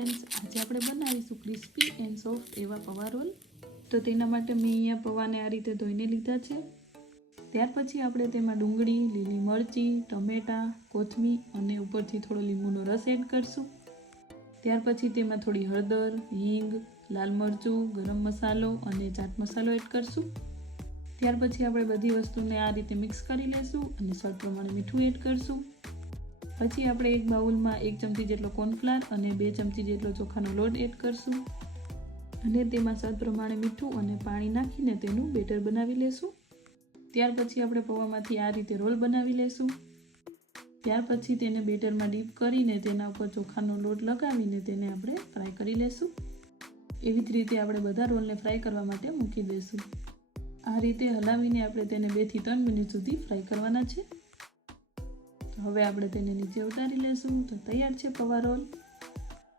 Friends, આજે આપણે બનાવીશું ક્રિસ્પી એન્ડ સોફ્ટ એવા પૌવા રોલ। તો તેના માટે મેં અહીંયા પૌવાને આ રીતે ધોઈને લીધા છે। ત્યાર પછી આપણે તેમાં ડુંગળી, લીલી મરચી, ટમેટાં, કોથમીર અને ઉપરથી થોડો લીંબુનો રસ એડ કરશું। ત્યાર પછી તેમાં થોડી હળદર, હિંગ, લાલ મરચું, ગરમ મસાલો અને ચાટ મસાલો એડ કરશું। ત્યાર પછી આપણે બધી વસ્તુને આ રીતે મિક્સ કરી લેશું અને સ્વાદ પ્રમાણે મીઠું એડ કરશું। પછી આપણે એક બાઉલમાં 1 ચમચી જેટલો કોર્નફ્લાવર અને 2 ચમચી જેટલો ચોખાનો લોટ એડ કરશું અને તેમાં સ્વાદ પ્રમાણે મીઠું અને પાણી નાખીને તેનું બેટર બનાવી લેશું। ત્યાર પછી આપણે પૌવામાંથી આ રીતે રોલ બનાવી લેશું। ત્યાર પછી તેને બેટરમાં ડીપ કરીને તેના ઉપર ચોખાનો લોટ લગાવીને તેને આપણે ફ્રાય કરી લેશું। એવી જ રીતે આપણે બધા રોલને ફ્રાય કરવા માટે મૂકી દઈશું। આ રીતે હલાવીને આપણે તેને 2 થી 3 મિનિટ સુધી ફ્રાય કરવાના છે। હવે આપણે તેને નીચે ઉતારી લેશું। તો તૈયાર છે પૌવા રોલ।